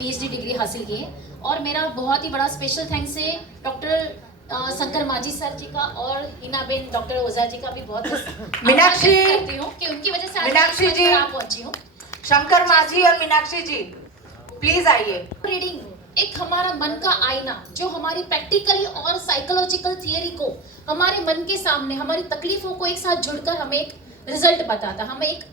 PhD degree हासिल की है। और मेरा बहुत ही बड़ा स्पेशल थैंक्स है डॉक्टर शंकर माझी सर जी का और हिनाबेन डॉक्टर ओझा जी का भी बहुत मीनाक्षी करती हूँ कि उनकी वजह से आज मीनाक्षी जी यहाँ पहुंची हूँ। शंकर माझी और मीनाक्षी जी प्लीज आइए। रीडिंग एक हमारा मन का आईना जो हमारी प्रैक्टिकली और साइकोलॉजिकल थियरी को हमारे मन के सामने हमारी तकलीफों को एक साथ जुड़कर हमें एक रिजल्ट बताता, हमें एक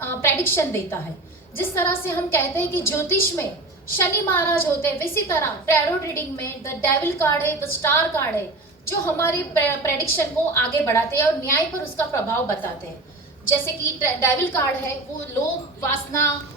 प्रेडिक्शन देता है। जिस तरह से हम कहते हैं कि ज्योतिष में शनि महाराज होते हैं, वैसी तरह टैरो रीडिंग में द डेविल कार्ड है, द स्टार कार्ड है, जो हमारे प्रेडिक्शन को आगे बढ़ाते हैं और न्याय पर उसका प्रभाव बताते हैं। जैसे कि डेविल कार्ड है वो लोभ, वासना,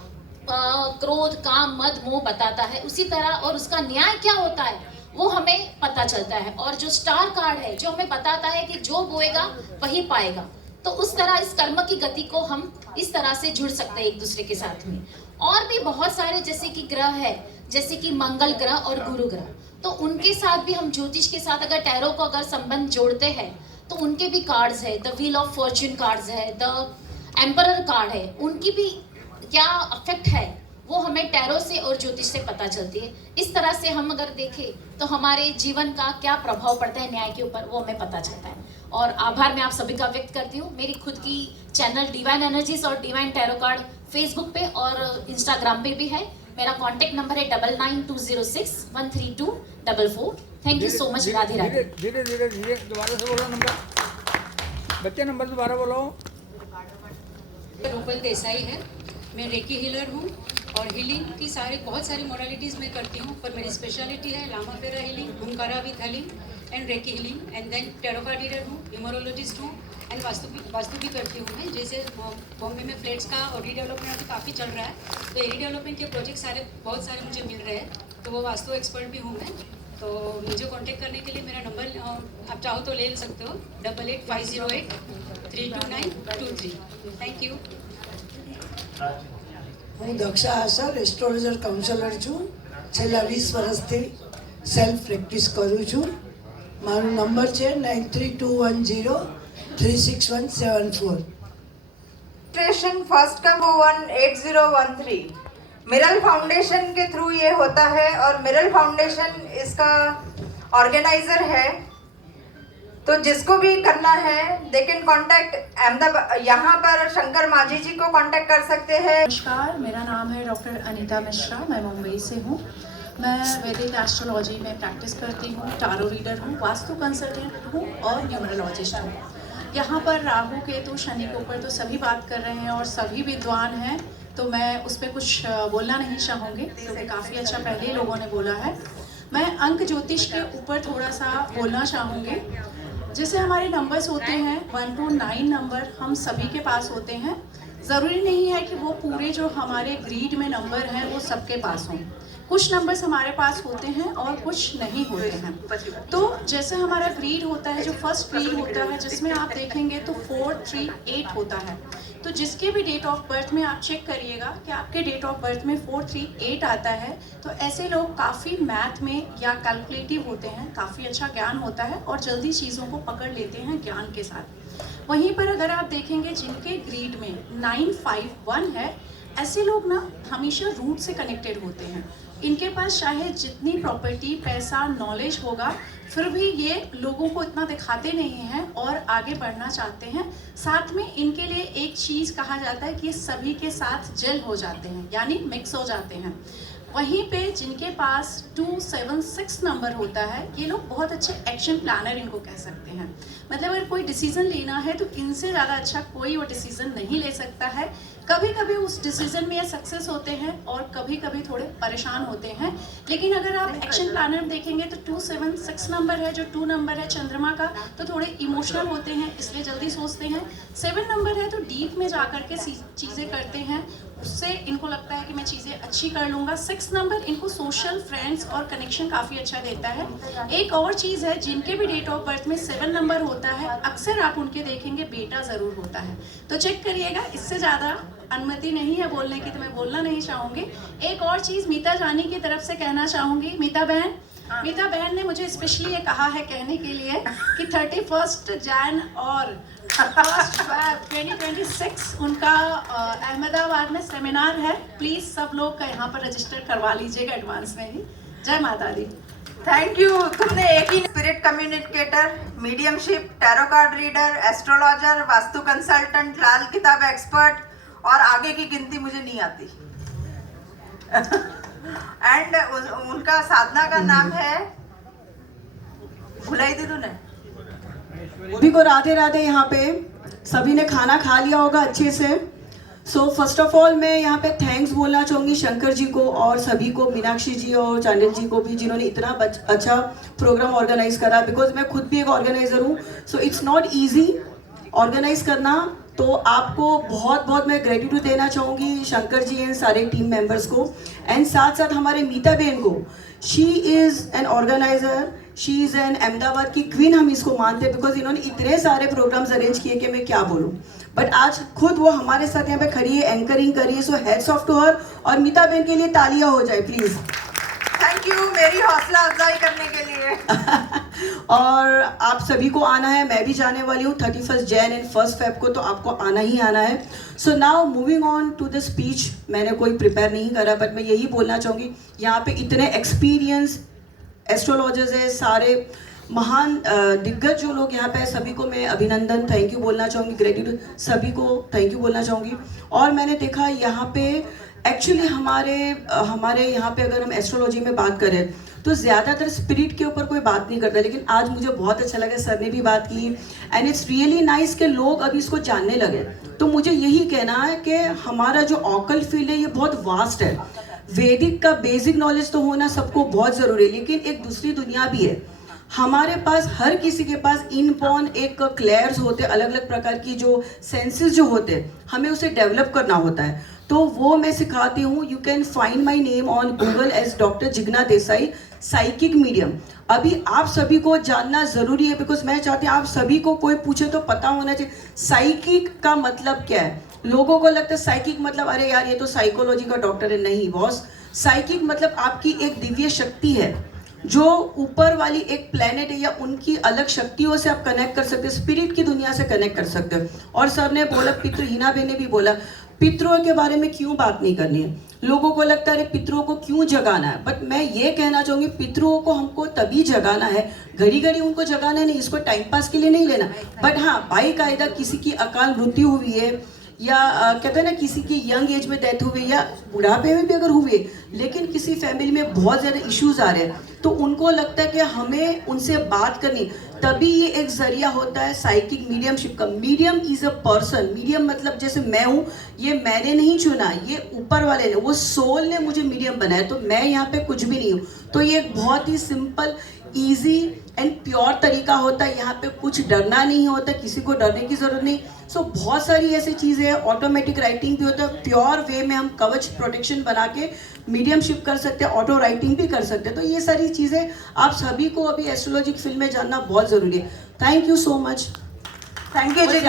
क्रोध, काम, मद, मोह बताता है, उसी तरह और उसका न्याय क्या होता है वो हमें पता चलता है। और जो स्टार कार्ड है जो हमें बताता है कि जो बोएगा वही पाएगा। तो उस तरह इस कर्म की गति को हम इस तरह से जुड़ सकते हैं एक दूसरे के साथ में। और भी बहुत सारे जैसे कि ग्रह है, जैसे कि मंगल ग्रह और गुरु ग्रह, तो उनके साथ भी हम ज्योतिष के साथ अगर टैरो को अगर संबंध जोड़ते हैं तो उनके भी कार्ड्स है, the wheel of Fortune cards है, द एम्परर कार्ड है, उनकी भी क्या अफेक्ट है वो हमें टैरो से और ज्योतिष से पता चलती है। इस तरह से हम अगर देखें तो हमारे जीवन का क्या प्रभाव पड़ता है न्याय के ऊपर वो हमें पता चलता है। और आभार मैं आप सभी का व्यक्त करती हूँ। मेरी खुद की चैनल डिवाइन एनर्जीज और डिवाइन टैरो कार्ड फेसबुक पे और इंस्टाग्राम पे भी है। मेरा कॉन्टेक्ट नंबर है 9920613244। Thank you so much. Radhe Radhe. धीरे धीरे धीरे दोबारा से बोलो नंबर, बच्चे नंबर दोबारा बोलो। रूपल देसाई है, मैं रेकी हीलर हूँ और हीलिंग की बहुत सारी मोडालिटीज़ मैं करती हूँ, पर मेरी स्पेशलिटी है लामा फेरा हीलिंग, हुनकारा with healing and reiki healing and then tarot card reader हूँ, न्यूमरोलॉजिस्ट हूँ एंड वास्तु भी करती हूँ मैं। जैसे बॉम्बे में फ्लैट्स का और रीडेवलपमेंट अभी काफ़ी चल रहा है, तो रीडेवलपमेंट के प्रोजेक्ट बहुत सारे मुझे मिल रहे हैं, तो वो वास्तु एक्सपर्ट भी हूँ मैं। तो मुझे कांटेक्ट करने के लिए मेरा नंबर आप चाहो तो ले सकते हो, 8850832923। Thank you. હું દક્ષા આસર એસ્ટ્રોલોજર કાઉન્સેલર છું। છેલ્લા 20 વર્ષથી સેલ્ફ પ્રેક્ટિસ કરું છું। મારો નંબર છે 9321036174। रजिस्ट्रेशन फर्स्ट कम 18013 मिरल फाउंडेशन के थ्रू ये होता है और मिरल फाउंडेशन इसका ऑर्गेनाइजर है। तो जिसको भी करना है दे कैन कॉन्टैक्ट अहमदाबाद, यहाँ पर शंकर माझी जी को कांटेक्ट कर सकते हैं। नमस्कार, मेरा नाम है डॉक्टर अनीता मिश्रा, मैं मुंबई से हूँ। मैं वैदिक एस्ट्रोलॉजी में प्रैक्टिस करती हूँ, टारो रीडर हूँ, वास्तु कंसल्टेंट हूँ और न्यूमरोलॉजिस्ट हूँ। यहाँ पर राहु केतु शनि के ऊपर तो सभी बात कर रहे हैं और सभी विद्वान हैं, तो मैं उस पर कुछ बोलना नहीं चाहूँगी क्योंकि काफ़ी अच्छा पहले ही लोगों ने बोला है। मैं अंक ज्योतिष के ऊपर थोड़ा सा बोलना चाहूँगी। जैसे हमारे नंबर्स होते हैं 1 to 9 नंबर हम सभी के पास होते हैं। ज़रूरी नहीं है कि वो पूरे जो हमारे ग्रीड में नंबर हैं वो सबके पास हों। कुछ नंबर्स हमारे पास होते हैं और कुछ नहीं होते हैं। तो जैसे हमारा ग्रीड होता है, जो फर्स्ट ग्रीड होता है जिसमें आप देखेंगे तो 438 होता है। तो जिसके भी डेट ऑफ बर्थ में आप चेक करिएगा कि आपके डेट ऑफ बर्थ में 438 आता है, तो ऐसे लोग काफ़ी मैथ में या कैलकुलेटिव होते हैं, काफ़ी अच्छा ज्ञान होता है और जल्दी चीज़ों को पकड़ लेते हैं ज्ञान के साथ। वहीं पर अगर आप देखेंगे जिनके ग्रीड में 951 है, ऐसे लोग ना हमेशा रूट से कनेक्टेड होते हैं। इनके पास चाहे जितनी प्रॉपर्टी, पैसा, नॉलेज होगा, फिर भी ये लोगों को इतना दिखाते नहीं हैं और आगे बढ़ना चाहते हैं। साथ में इनके लिए एक चीज़ कहा जाता है कि ये सभी के साथ जेल हो जाते हैं, यानी मिक्स हो जाते हैं। वहीं पे जिनके पास 276 नंबर होता है, ये लोग बहुत अच्छे एक्शन प्लानर इनको कह सकते हैं। मतलब अगर कोई डिसीज़न लेना है तो इनसे ज़्यादा अच्छा कोई वो डिसीज़न नहीं ले सकता है। कभी कभी उस डिसीज़न में ये सक्सेस होते हैं और कभी कभी थोड़े परेशान होते हैं। लेकिन अगर आप एक्शन प्लानर में देखेंगे तो 276 नंबर है, जो 2 नंबर है चंद्रमा का, तो थोड़े इमोशनल होते हैं, इसलिए जल्दी सोचते हैं। 7 नंबर है तो डीप में जा कर के चीज़ें करते हैं, उससे इनको लगता है कि मैं चीज़ें अच्छी कर लूँगा। 6 नंबर इनको सोशल, फ्रेंड्स और कनेक्शन काफ़ी अच्छा देता है। एक और चीज़ है, जिनके भी डेट ऑफ बर्थ में 7 नंबर होता है, अक्सर आप उनके देखेंगे बेटा ज़रूर होता है। तो चेक करिएगा, इससे ज़्यादा अनुमति नहीं है बोलने की, तो मैं बोलना नहीं चाहूँगी। एक और चीज़ मीता जानी की तरफ से कहना चाहूँगी। मीता बहन, मीता बहन ने मुझे स्पेशली ये कहा है कहने के लिए कि 31 जैन और 1 Feb 2026 उनका अहमदाबाद में सेमिनार है। प्लीज सब लोग का यहाँ पर रजिस्टर करवा लीजिएगा एडवांस में ही। जय माता दी। Thank you. तुमने एक ही spirit communicator, mediumship, tarot card reader, astrologer, vastu consultant, Lal Kitab expert और आगे की गिनती मुझे नहीं आती। एंड उनका साधना का नाम है, भुलाई दी तूने? सभी को राधे राधे। यहाँ पे सभी ने खाना खा लिया होगा अच्छे से। सो फर्स्ट ऑफ ऑल मैं यहाँ पे थैंक्स बोलना चाहूँगी शंकर जी को और सभी को, मीनाक्षी जी और चांडल जी को भी, जिन्होंने इतना अच्छा प्रोग्राम ऑर्गेनाइज करा। बिकॉज मैं खुद भी एक ऑर्गेनाइजर हूँ, so it's not easy organise करना। तो आपको बहुत बहुत मैं ग्रेटिट्यूड देना चाहूँगी शंकर जी एंड सारे टीम मेंबर्स को, एंड साथ साथ हमारे मीता बहन को। She is an organiser, she is an Ahmedabad की क्वीन हम इसको मानते हैं, बिकॉज इन्होंने इतने सारे प्रोग्राम्स अरेंज किए कि मैं क्या बोलूँ। बट आज खुद वो हमारे साथ यहाँ पे खड़ी है, एंकरिंग करी है। सो हेड्स ऑफ टू हर। और मीता बहन के लिए तालियां हो जाए प्लीज। थैंक यू मेरी हौसला अफजाई करने के लिए। और आप सभी को आना है, मैं भी जाने वाली हूँ 31 जैन एंड 1 फेब को, तो आपको आना ही आना है। So now moving on to the speech. मैंने कोई प्रिपेयर नहीं करा, बट मैं यही बोलना चाहूँगी, यहाँ पे इतने एक्सपीरियंस एस्ट्रोलॉजर्स है, सारे महान दिग्गज जो लोग यहाँ पे है, सभी को मैं अभिनंदन, थैंक यू बोलना चाहूँगी, ग्रेटिट्यूड, सभी को थैंक यू बोलना चाहूँगी। और मैंने देखा यहाँ पे एक्चुअली हमारे यहाँ पे अगर हम एस्ट्रोलॉजी में बात करें तो ज़्यादातर स्पिरिट के ऊपर कोई बात नहीं करता, लेकिन आज मुझे बहुत अच्छा लगा, सर ने भी बात की, एंड इट्स रियली नाइस कि लोग अभी इसको जानने लगे। तो मुझे यही कहना है कि हमारा जो ऑकल्ट फील्ड है ये बहुत वास्ट है। वैदिक का बेसिक नॉलेज तो होना सबको बहुत ज़रूरी है, लेकिन एक दूसरी दुनिया भी है हमारे पास। हर किसी के पास इनबॉर्न एक क्लेयर्स होते, अलग अलग प्रकार की जो सेंसेस जो होते, हमें उसे डेवलप करना होता है। तो वो मैं सिखाती हूँ। You can find my name on Google as doctor Jigna Desai, psychic medium. अभी आप सभी को जानना ज़रूरी है, बिकॉज मैं चाहती हूँ आप सभी को कोई पूछे तो पता होना चाहिए साइकिक का मतलब क्या है। लोगों को लगता है साइकिक मतलब अरे यार ये तो साइकोलॉजी का डॉक्टर है। नहीं बॉस, साइकिक मतलब आपकी एक दिव्य शक्ति है जो ऊपर वाली एक प्लेनेट है या उनकी अलग शक्तियों से आप कनेक्ट कर सकते हो, स्पिरिट की दुनिया से कनेक्ट कर सकते हो। और सर ने बोला, पितृ, हिना बहन ने भी बोला, पितरों के बारे में क्यों बात नहीं करनी है। लोगों को लगता है पितरों को क्यों जगाना है, बट मैं ये कहना चाहूँगी पितरों को हमको तभी जगाना है, घड़ी घड़ी उनको जगाना नहीं, इसको टाइम पास के लिए नहीं लेना। बट हाँ, बाकायदा किसी की अकाल मृत्यु हुई है या कहते हैं ना किसी की यंग एज में डेथ हुई या बुढ़ापे में भी अगर हुई है, लेकिन किसी फैमिली में बहुत ज़्यादा इश्यूज आ रहे हैं, तो उनको लगता है कि हमें उनसे बात करनी, तभी ये एक जरिया होता है साइकिक मीडियमशिप का। Medium is a person. Medium मतलब जैसे मैं हूँ, ये मैंने नहीं चुना, ये ऊपर वाले ने, वो सोल ने मुझे मीडियम बनाया, तो मैं यहाँ पे कुछ भी नहीं हूँ। तो ये एक बहुत ही सिंपल, ईजी एंड प्योर तरीका होता है। यहाँ पे कुछ डरना नहीं होता, किसी को डरने की ज़रूरत नहीं। सो बहुत सारी ऐसी चीज़ें हैं। ऑटोमेटिक राइटिंग भी होता है, प्योर वे में हम कवच प्रोटेक्शन बना के मीडियमशिप कर सकते हैं, ऑटो राइटिंग भी कर सकते हैं। तो ये सारी चीज़ें आप सभी को अभी एस्ट्रोलॉजिक फील्ड में जानना बहुत ज़रूरी है। Thank you so much. Thank you ji.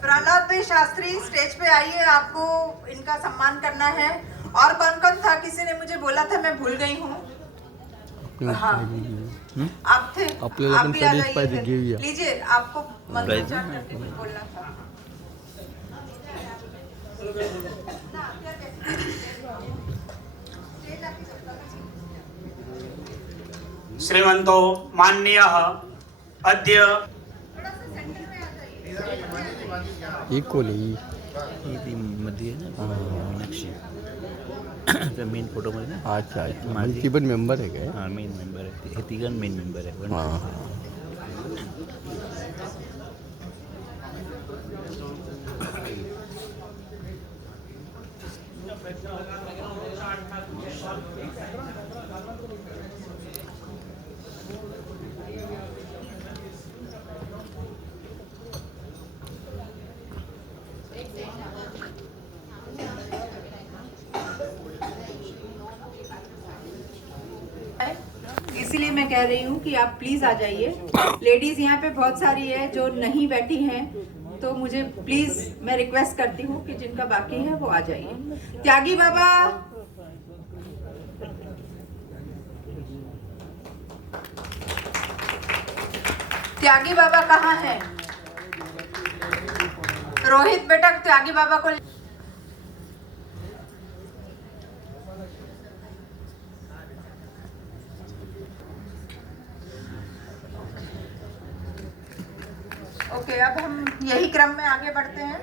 Prahlad भाई शास्त्री स्टेज पे आइए, आपको इनका सम्मान करना है। और कौन कौन था, किसी ने मुझे बोला था, मैं भूल गई हूँ। हाँ, आप थे, आप भी आ जाइए। लीजिए, आपको मंत्रोच्चार बोलना था। श्रीमन्तो माननीयः अद्य मध्ये मेन फोटो मध्ये ना. अच्छा अच्छा, ती पण मेंबर आहे काय? हां, मेन मेंबर आहे. हे तिघं मेन मेंबर आहे. पण हां इसीलिए मैं कह रही हूँ कि आप प्लीज आ जाइए। लेडीज यहाँ पे बहुत सारी है जो नहीं बैठी हैं, तो मुझे प्लीज मैं रिक्वेस्ट करती हूँ कि जिनका बाकी है वो आ जाइए। त्यागी बाबा, त्यागी बाबा कहाँ है? रोहित बेटा त्यागी बाबा को ओके, अब हम यही क्रम में आगे बढ़ते हैं।